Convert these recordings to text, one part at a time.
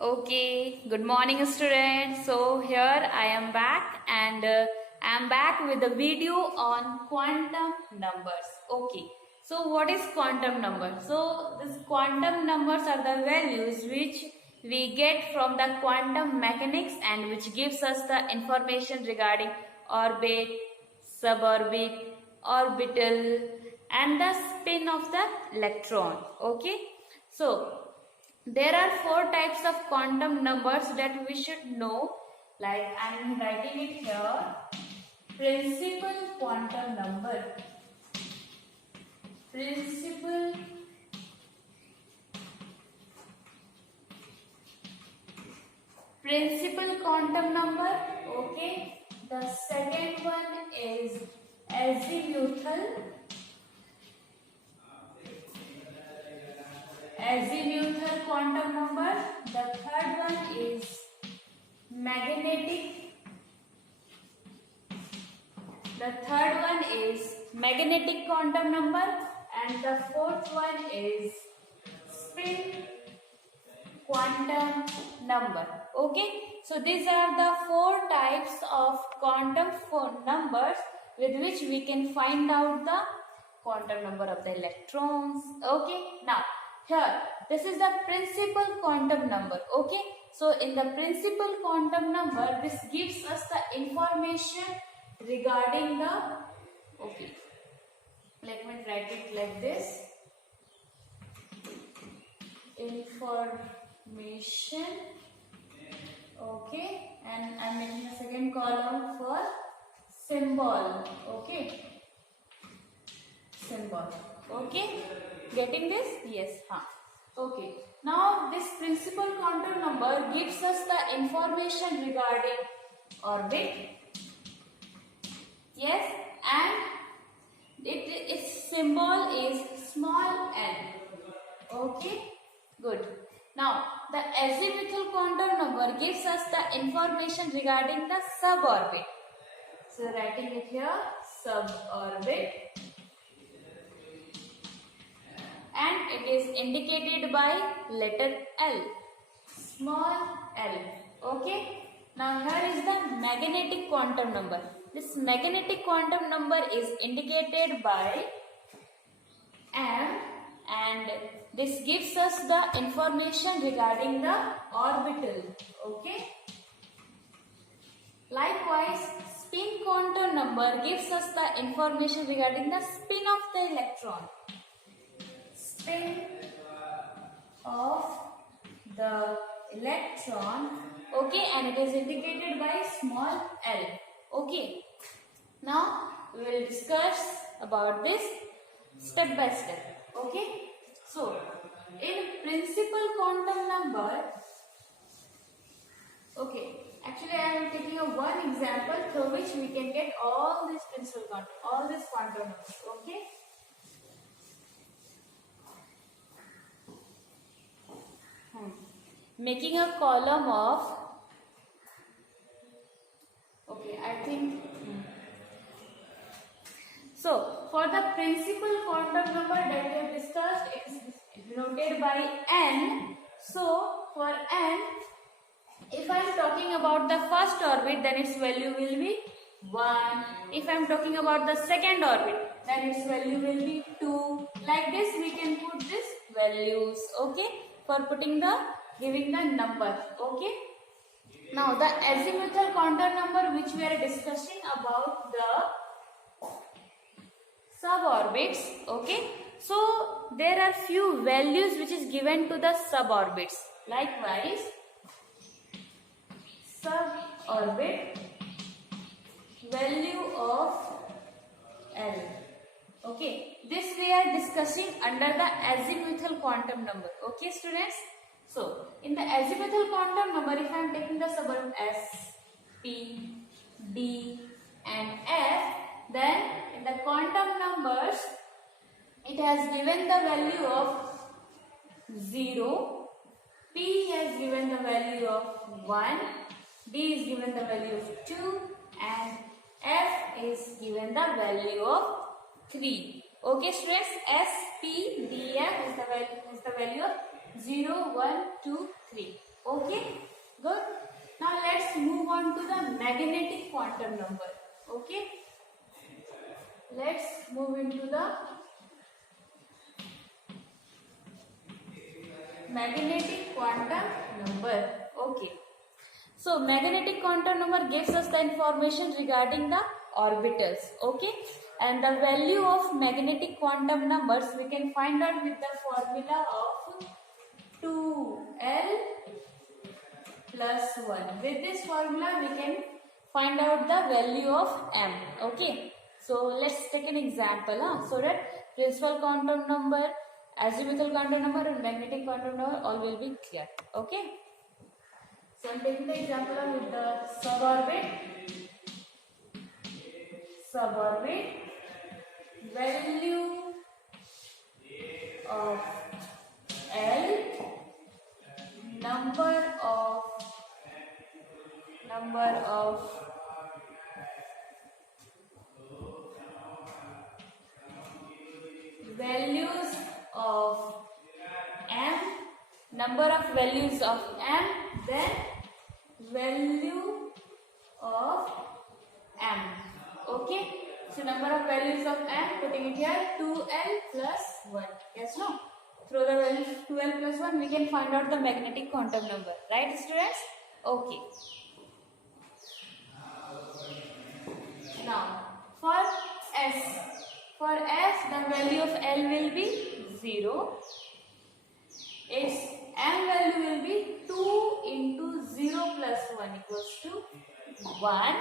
Okay, good morning students. So here I am back and I am back with a video on quantum numbers. Okay, so what is quantum number? So these quantum numbers are the values which we get from the quantum mechanics and which gives us the information regarding orbit, suborbit, orbital and the spin of the electron. Okay, so there are four types of quantum numbers that we should know. Like I am writing it here. Principal quantum number. Principal quantum number. Okay. The second one is azimuthal. Azimuthal quantum number. The third one is magnetic. The third one is magnetic quantum number, and the fourth one is spin quantum number. Okay, so these are the four types of quantum numbers with which we can find out the quantum number of the electrons. Okay, now here this is the principal quantum number. Okay, so in the principal quantum number, this gives us the information regarding the, okay, let me write it like this, information, okay, and I'm making a second column for symbol, okay, symbol, okay, getting this? Yes, okay. Now this principal quantum number gives us the information regarding orbit. Yes, and its symbol is small n. Okay, good. Now, the azimuthal quantum number gives us the information regarding the suborbit. So, writing it here, suborbit. And it is indicated by letter L, small l. Okay. Now, here is the magnetic quantum number. This magnetic quantum number is indicated by M, and this gives us the information regarding the orbital. Okay. Likewise, spin quantum number gives us the information regarding the spin of the electron. Spin of the electron. Okay, and it is indicated by small l. Okay, now we will discuss about this step by step. Okay, so in principal quantum number, okay, actually I am taking a one example through which we can get all these principal quantum, all these quantum numbers. Okay. Making a column of, okay, I think, so for the principal quantum number that we have discussed, it is denoted by n. So for n, if I am talking about the first orbit, then its value will be 1. If I am talking about the second orbit, then its value will be 2. Like this we can put these values, okay, for giving the number. Okay. Now the azimuthal quantum number which we are discussing about the suborbits. Okay. So there are few values which is given to the suborbits. Likewise, suborbit value of L. Okay. This we are discussing under the azimuthal quantum number. Okay, students. So, in the azimuthal quantum number, if I am taking the suborbit S, P, D and F, then in the quantum numbers, it has given the value of 0, P has given the value of 1, D is given the value of 2 and F is given the value of 3. Okay, students, S, P, D, F is the value of 0, 1, 2, 3. Okay. the magnetic quantum number. Okay, let's move into the magnetic quantum number. Okay, so magnetic quantum number gives us the information regarding the orbitals. Okay, and the value of magnetic quantum numbers we can find out with the formula of 2L plus 1. With this formula we can find out the value of m. Okay, so let's take an example, so that principal quantum number, azimuthal quantum number and magnetic quantum number all will be clear. Okay, so I'm taking the example with the suborbit value of L, number of values of m, number of values of m, then value of m. Okay, so number of values of m, putting it here, 2L plus 1. Yes, no? Through the value 2L plus 1 we can find out the magnetic quantum number, right students? Okay, now for S the value of L will be 0, its m value will be 2 into 0 plus 1 equals to 1.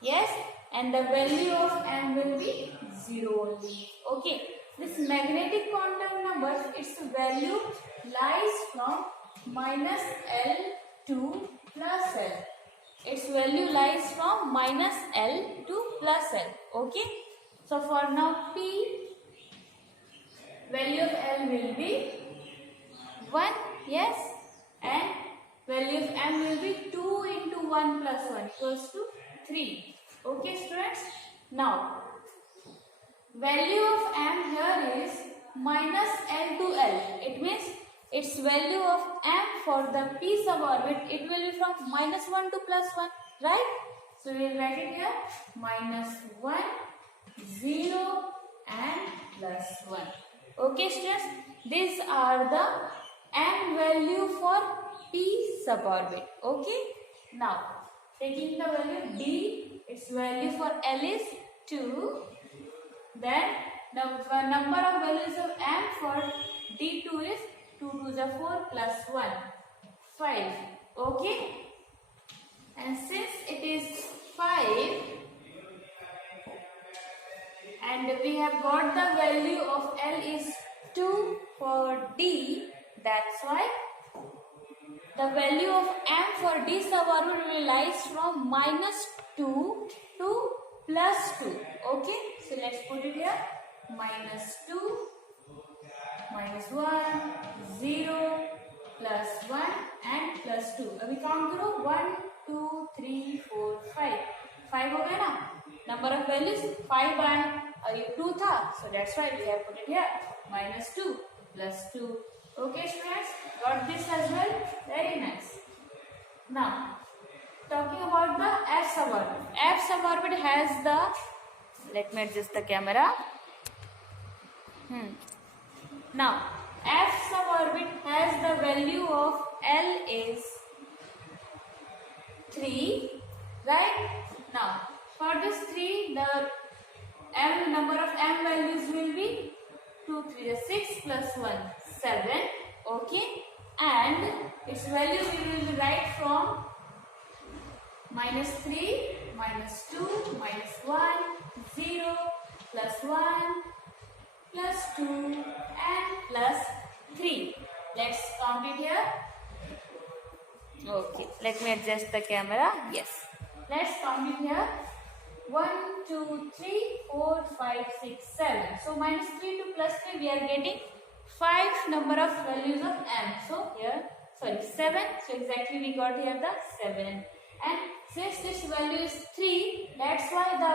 Yes, and the value of m will be 0 only. Okay, this magnetic quantum number, its value lies from minus L to plus L. Its value lies from minus L to plus L. Okay, so for now P, value of L will be 1. Yes, and value of m will be 2 into 1 plus 1 equals to 3. Okay students, now value of m here is minus L to L. It means its value of m for the p suborbit, it will be from minus 1 to plus 1, right? So we will write it here, minus 1, 0 and plus 1. Okay students, these are the m value for p suborbit. Okay, now taking the value d, its value for L is 2. Then the number of values of m for d2 is 2 to the 4 plus 1, 5. Okay, and since it is 5 and we have got the value of L is 2 for d, that's why the value of m for d suborbit will lies from minus 2 to plus 2. Okay, so let's put it here, minus 2, minus 1, 0, plus 1 and plus 2. अभी count करो, 1, 2, 3, 4, 5. 5 हो गया ना? Number of values 5 by 2 था, so that's why we have put it here, minus 2 plus 2. Okay students, got this as well? Very nice. Now talking about the F suborbit. F suborbit has the, let me adjust the camera. Now F suborbit has the value of L is 3, right? Now for this 3, the m number of m values will be 2, 3 is 6 plus 1, 7. Okay, and its value we will write from minus 3, minus 2, minus 1, 0, plus 1, plus 2 and plus 3. Let's count it here. Okay, let me adjust the camera. Yes, let's count it here. 1, 2, 3, 4, 5, 6, 7. So minus 3 to plus 3 we are getting 5 number of values of m. So here, sorry, 7. So exactly we got here the 7. And since this value is 3, that's why the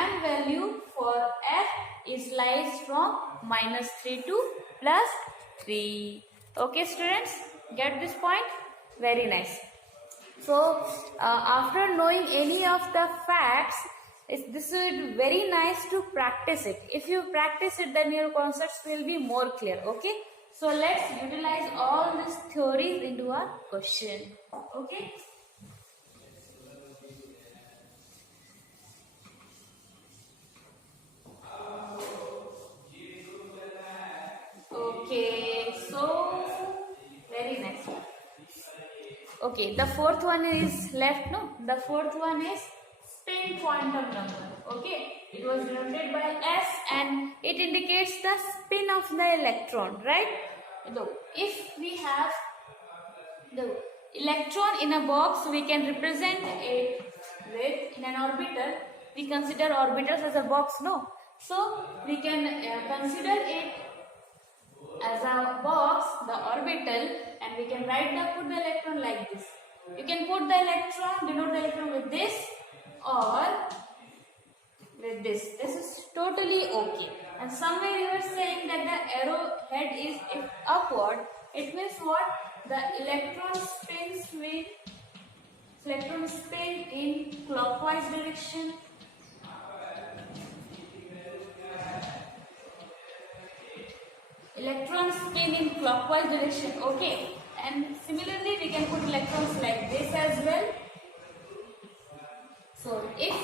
m value for f is lies from minus 3 to plus 3. Okay students, get this point? Very nice. So after knowing any of the facts, this is very nice to practice it. If you practice it, then your concepts will be more clear. Okay. So let's utilize all these theories into our question. Okay. Okay. So very nice. Okay, the fourth one is left, no? The fourth one is spin quantum number. Okay, it was denoted by S and it indicates the spin of the electron, right? So, if we have the electron in a box, we can represent it with, in an orbital, we consider orbitals as a box, no? So, we can consider it as a box, the orbital, and we can put the electron like this. You can put the electron, denote the electron with this or with this. This is totally okay. And somewhere you are saying that the arrow head is upward. It means what? The electron spin in clockwise direction. Electrons spin in clockwise direction, okay. And similarly, we can put electrons like this as well. So, if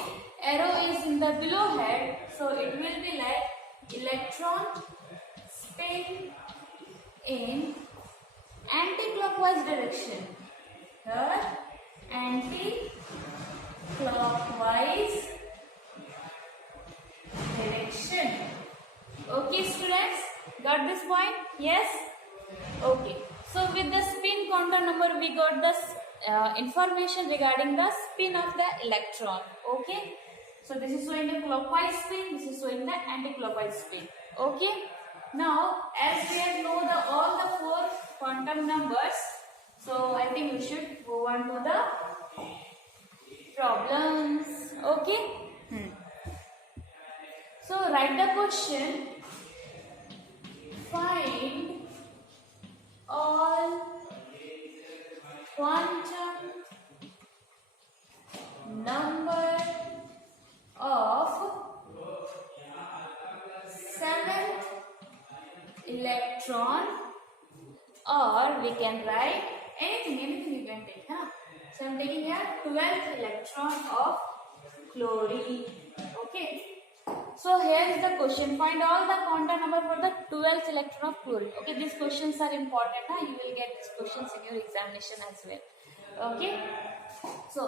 arrow is in the below head, so it will be like electron spin in anti-clockwise direction. Here, anti-clockwise direction. Okay, students? Got this point? Yes? Okay. So with the spin quantum number, we got the information regarding the spin of the electron. Okay. So this is showing the clockwise spin. This is showing the anti-clockwise spin. Okay. Now, as we have know all the four quantum numbers, so I think we should move on to the problems. Okay. So write the question. Find all quantum number of seventh electron, or we can write anything you can take. Huh? So I am taking here 12th electron of chlorine. Okay. So here is the question. Find all the quantum number for the 12th electron of chlorine. Okay, these questions are important. Huh? You will get these questions in your examination as well. Okay. So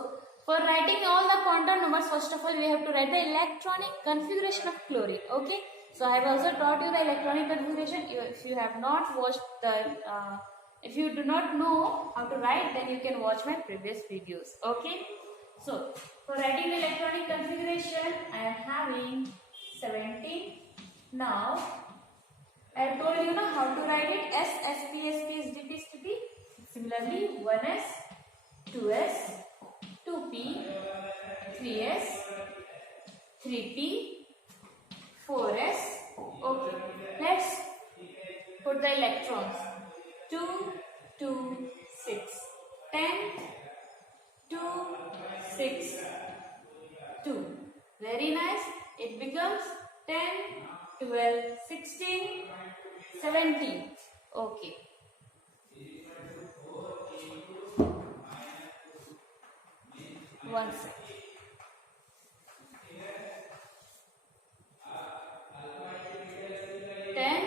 for writing all the quantum numbers, first of all we have to write the electronic configuration of chlorine. Okay. So I have also taught you the electronic configuration. If you have not watched if you do not know how to write, then you can watch my previous videos. Okay. So for writing the electronic configuration, I am having 17. Now, I have told you now how to write it. S, P, S, P, S, D, P, S, D, P. Similarly, 1s, 2s, 2p, 3s, 3p, 4s. Okay, let's put the electrons. 2, 2, 6, 10, 2, 6, 2. Very nice. It becomes 10, 12, 16, 17. Okay. One second. 10,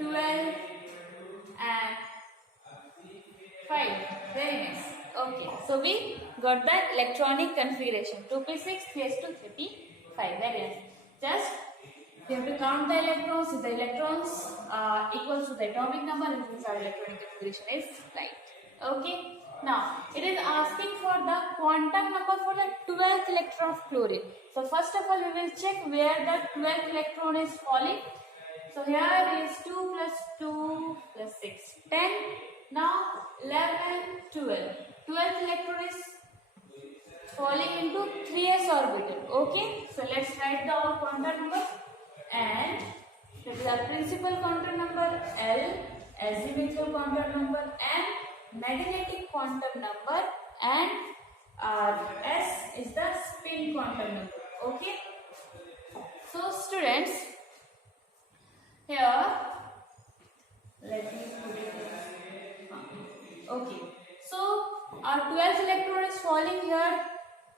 12 and 5. Very nice. Okay. So we got the electronic configuration. 2p6, 3s2, 3p5. Very nice. Just you have to count the electrons. If the electrons equals to the atomic number, it means our electronic configuration is right. Okay. Now, it is asking for the quantum number for the 12th electron of chlorine. So, first of all, we will check where the 12th electron is falling. So, here is 2 plus 2 plus 6, 10. Now, 11, 12. 12th electron is falling into 3s orbital. Okay. So, let's write the all quantum numbers. And that is our principal quantum number L, azimuthal quantum number M, magnetic quantum number and S is the spin quantum number. Okay. So students, here let me put it here. Okay. So our 12th electron is falling here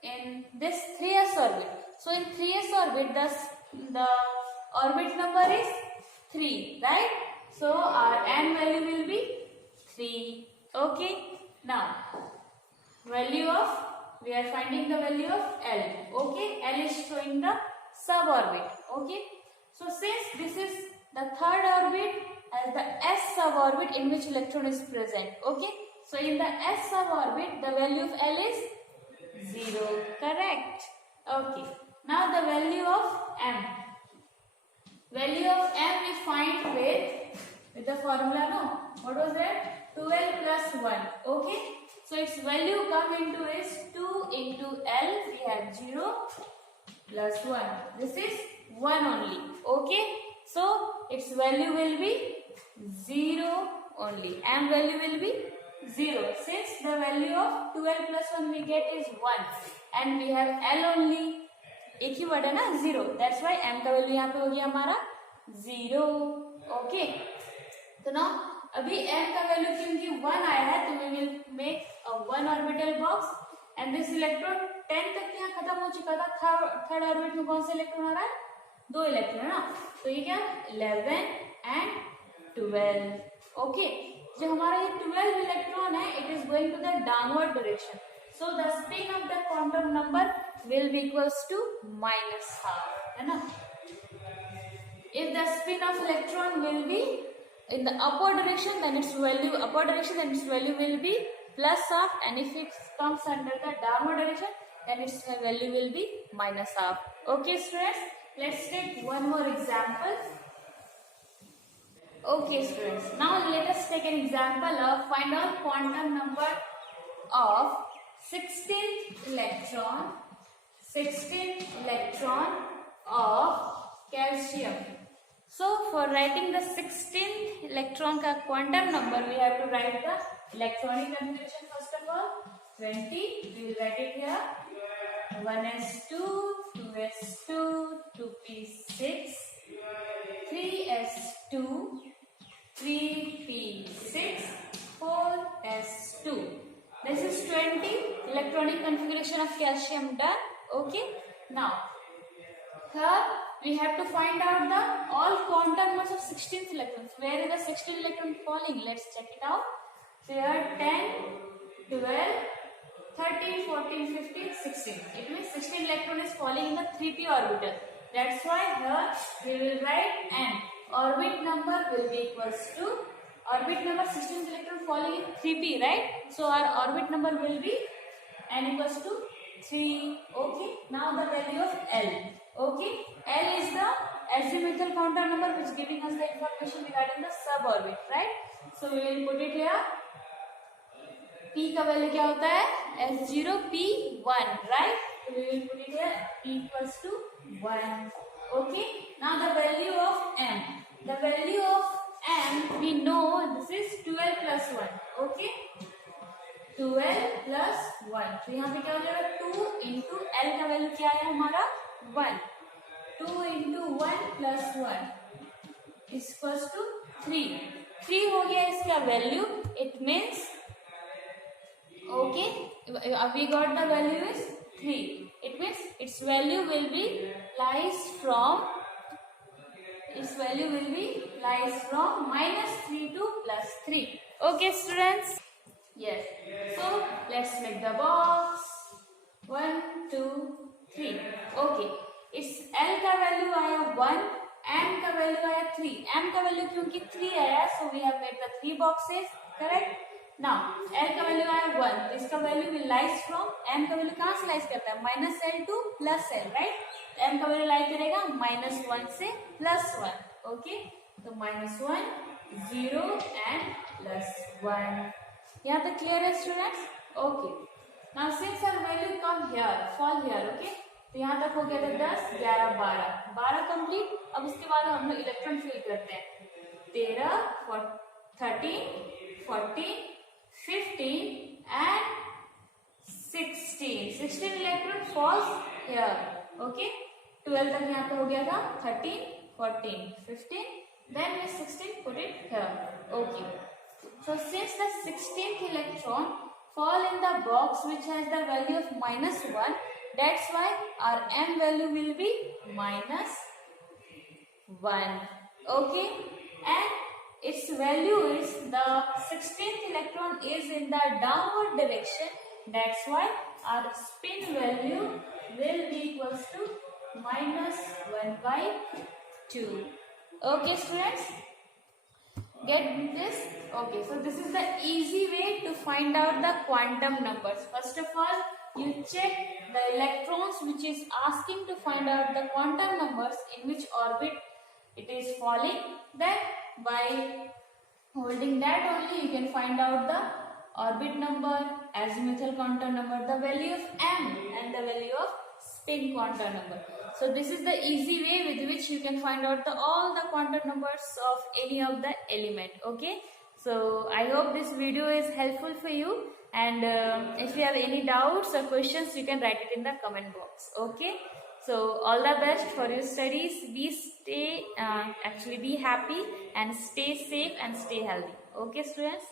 in this 3s orbit. So in 3s orbit, the orbit number is 3, right? So our n value will be 3. Okay. Now we are finding the value of L. Okay. L is showing the suborbit. Okay. So since this is the third orbit as the s suborbit in which electron is present. Okay. So in the s suborbit, the value of L is 0. Correct. Okay. Now the value of M. Value of M we find with the formula, no? What was that? 12 plus 1. Okay. So its value come into is 2 into L. We have 0 plus 1. This is 1 only. Okay. So its value will be 0 only. M value will be 0. Since the value of 12 plus 1 we get is 1 and we have L only. एक ही word है ना 0. That's why M का value यहाँ पे हो गया हमारा 0. Okay. तो ना अभी M का वैल्यू क्योंकि 1 आया है तो we will make a 1 orbital box and this electron 10 तक यहाँ खत्म हो चुका था. थर्ड ऑर्बिट में कौन सा इलेक्ट्रॉन आ रहा है? 2 इलेक्ट्रॉन है ना. तो ये क्या 11 and 12. ओके. जो हमारा ये 12 इलेक्ट्रॉन है it is going to the downward direction. So the spin of the quantum number will be equals to -12. है ना. If the spin of electron will be in the upward direction, then its value will be +12, and if it comes under the downward direction, then its value will be -12. Okay, students. Let's take one more example. Okay, students. Now let us take an example of find out quantum number of 16th electron of calcium. So for writing the 16th electron का quantum number, we have to write the electronic configuration first of all. 20. We will write it here. 1s2, 2s2, 2p6, 3s2, 3p6, 4s2. This is 20 electronic configuration of calcium done. Okay. Now here we have to find out the all quantum numbers of 16th electrons. Where is the 16th electron falling? Let's check it out. So here 10, 12, 13, 14, 15, 16. It means 16 electron is falling in the 3p orbital. That's why here we will write n. Orbit number will be equals to orbit number 16th electron falling in 3p, right? So our orbit number will be n equals to 3. Okay. Now the value of L. Okay. L is the azimuthal quantum number which is giving us the information regarding the suborbit, right? So we will put it here. P का value क्या होता है? S0 P1, right? So we will put it here. P equals to 1. Okay. Now the value of M. The value of M we know this is 12 plus 1. Okay. 12 plus 1. तो यहाँ पे क्या हो जाएगा? 2 into L का value क्या है हमारा? 1. 2 into 1 plus 1 is equals to 3. 3 हो गया इसका value. It means okay, we got the value is 3. It means its value will be lies from -3 to +3. Okay, students. Yes. So let's make the box. 1, 2, 3. Okay. इस L का value आया 1, M का value आया 3. M का value क्योंकि 3 आया, so we have made the 3 boxes. Correct? Now L का value आया 1. इसका value will lies from M का वैल्यू कहाँ से लाइज करता है? -L to +L, right? M का वैल्यू लाइज करेगा -1 से +1. Okay? तो -1, 0 and +1. यहाँ तक क्लियर है students? Okay. Now since our value come here, fall here. Okay. तो यहाँ तक हो गया था 10, 11, 12 कंप्लीट. अब उसके बाद हम लोग इलेक्ट्रॉन फिल करते हैं. 13, 13, 14, 15, 16 electron falls here. Okay, 12 तक यहाँ पे हो गया था, 13, 14, 15, then with 16 put it here. Okay, so since the 16th electron fall in the box which has the value of -1, that's why our m value will be -1. Okay, and its value is the 16th electron is in the downward direction, that's why our spin value will be equals to -1/2. Okay students, get this? Okay, so this is the easy way to find out the quantum numbers. First of all, you check the electrons which is asking to find out the quantum numbers in which orbit it is falling. Then by holding that only you can find out the orbit number, azimuthal quantum number, the value of m and the value of spin quantum number. So this is the easy way with which you can find out all the quantum numbers of any of the element. Okay, so I hope this video is helpful for you, and if you have any doubts or questions you can write it in the comment box. Okay, so all the best for your studies. Be happy and stay safe and stay healthy. Okay students.